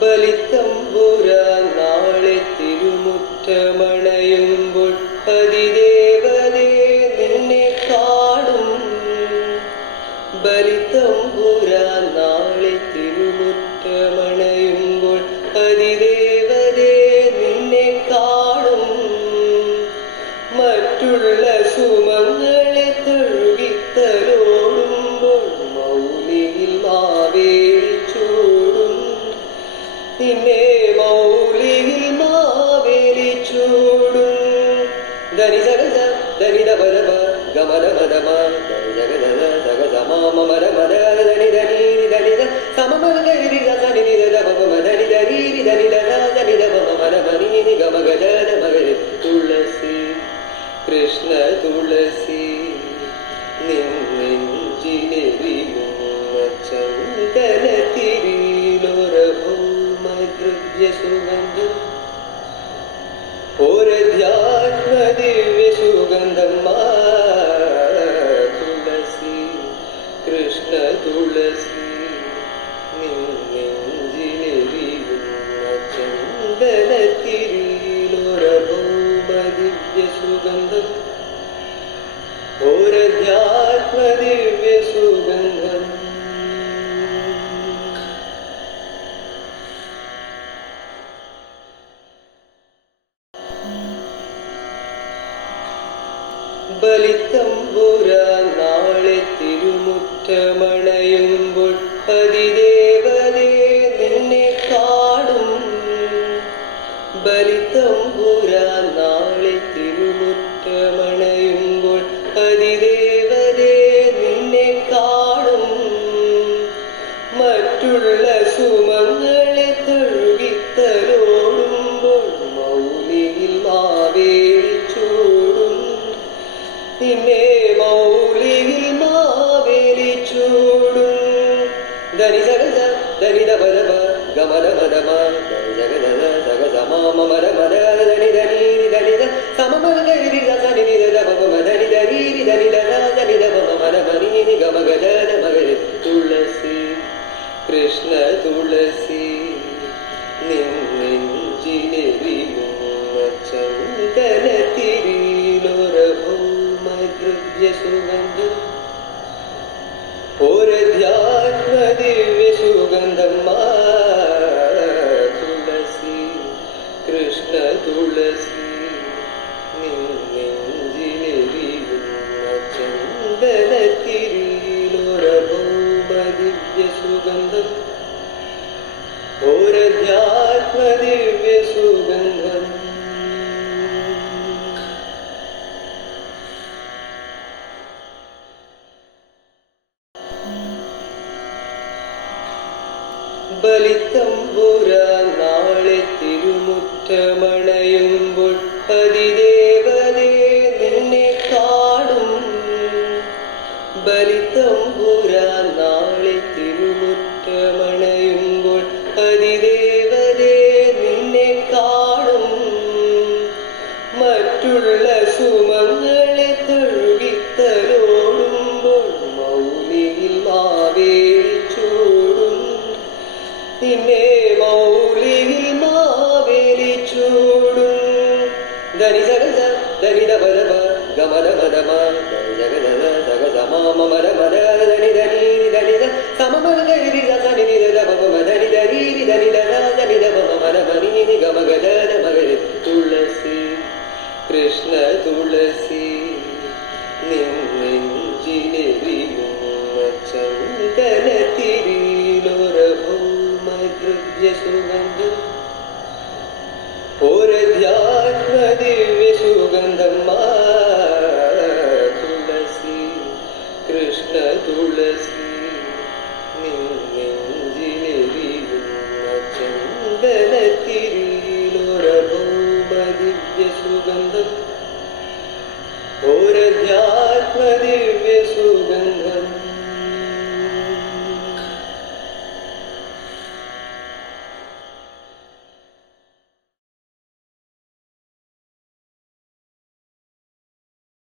ബലിത്തമ്പുരാൻ നാളെ തിരുമുറ്റമണയുമ്പോൾ പതിദേവതേ നിന്നെ കാണും. ബലിത്തമ്പുരാൻ നാളെ തിരുമുറ്റമണയുമ്പോൾ പതിദേവതേ നിന്നെ കാണും. മറ്റുള്ള സുമങ്ങളെ തഴുകിത്തലോടുമ്പോൾ മൗലിയിൽ മാവേലി ചൂടും. നിന്നെ മൗലിയിൽ മാവേലി ചൂടും. ധനി സഗസ ധനി ദപദപ ഗമദ മദമ ധനി ജഗദ സഗസ മാമ മദ മദ ധനി ധനി ധനി ധ സമമ ധനി ധ ധനി ധ ദപമ ധനി ധനി ധനി ധ ധനി ദപമ മദ മനി നി ഗമ ഗദ മഗരി. തുളസി കൃഷ്ണ തുളസി നിന്നെഞ്ചിലെരിയുന്ന ചന്ദന തിരിയിലൊരഭൗമദ്രവ്യ സുഗന്ധം. ഒരധ്യാത്മ ദിവ്യ സുഗന്ധം. തുളസി കൃഷ്ണ തുളസി നിന്നെഞ്ചിലെരിയുന്ന ചന്ദന തിരിയിലൊരഭൗമ ദിവ്യ സുഗന്ധം. ഒരധ്യാത്മ ദിവ്യ സുഗന്ധം. ബലിത്തമ്പുരാൻ നാളെ തിരുമുറ്റമണയുമ്പോൾ പതിദേവതേ നിന്നെ കാണും. ബലിത്തമ്പുരാൻ നാളെ തിരുമുറ്റമണയുമ്പോൾ പതിദേവതേ നിന്നെ കാണും. മറ്റുള്ള സുമങ്ങളെ തഴുകിത്തലോടുമ്പോൾ മൗലിയിൽ മാവേലി ചൂടും. നിന്നെ മൗലിയിൽ മാവേലി ചൂടും. ധനി സഗസ ധനി ദപദപ ഗമദ മദമ ധനി ജഗദ സഗസ മാമ മദ മദ ധനി ധനി ധനി ധ സമമ ധനി ധ ധനി ധ ദപമ ധനി ധനി ധനി ധ ധനി ദപമ മദ മനി നി ഗമ ഗദ മഗരി. തുളസി കൃഷ്ണ തുളസി നിന്നെഞ്ചിലെരിയുന്ന ചന്ദന തിരിയിലൊരഭൗമദ്രവ്യ സുഗന്ധം. ഒരധ്യാത്മ ദിവ്യ സുഗന്ധം. തുളസി കൃഷ്ണ തുളസി നിന്നെഞ്ചിലെരിയുന്ന ചന്ദന തിരിയിലൊരഭൗമ ദിവ്യ സുഗന്ധം. ഒരധ്യാത്മ ദിവ്യ സുഗന്ധം. ബലിത്തമ്പുരാൻ നാളെ തിരുമുറ്റമണയുമ്പോൾ പതിദേവതേ നിന്നെ കാണും. ബലിത്തമ്പുരാൻ നാളെ തിരുമുറ്റമണയുമ്പോൾ പതിദേവതേ നിന്നെ കാണും. മറ്റുള്ള സുമങ്ങളെ തഴുകിത്തലോടുമ്പോൾ മൗലിയിൽ മാവേലി ചൂടും. നിന്നെ മൗലിയിൽ മാവേലി ചൂടും. ധനി സഗസ ധനി ദപദപ ഗമദ മദമ ധനി ജഗദ സഗസ മാമ മദ മദ ധനി ധനി ധനി ധ സമമ ധനി ധ ധനി ധ ദപമ ധനി ധനി ധനി ധ ധനി ദപമ മദ മനി നി ഗമ ഗദ മഗരി. തുളസി കൃഷ്ണ തുളസി നിന്നെഞ്ചിലെരിയുന്ന ചന്ദന തിരിയിലൊരഭൗമദ്രവ്യ സുഗന്ധം. ഒരധ്യാത്മ ദിവ്യ സുഗന്ധം. തുളസി കൃഷ്ണ തുളസി നിന്നെഞ്ചിലെരിയുന്ന ചന്ദന തിരിയിലൊരഭൗമ ദിവ്യ സുഗന്ധം. ഒരധ്യാത്മ ദിവ്യ സുഗന്ധം.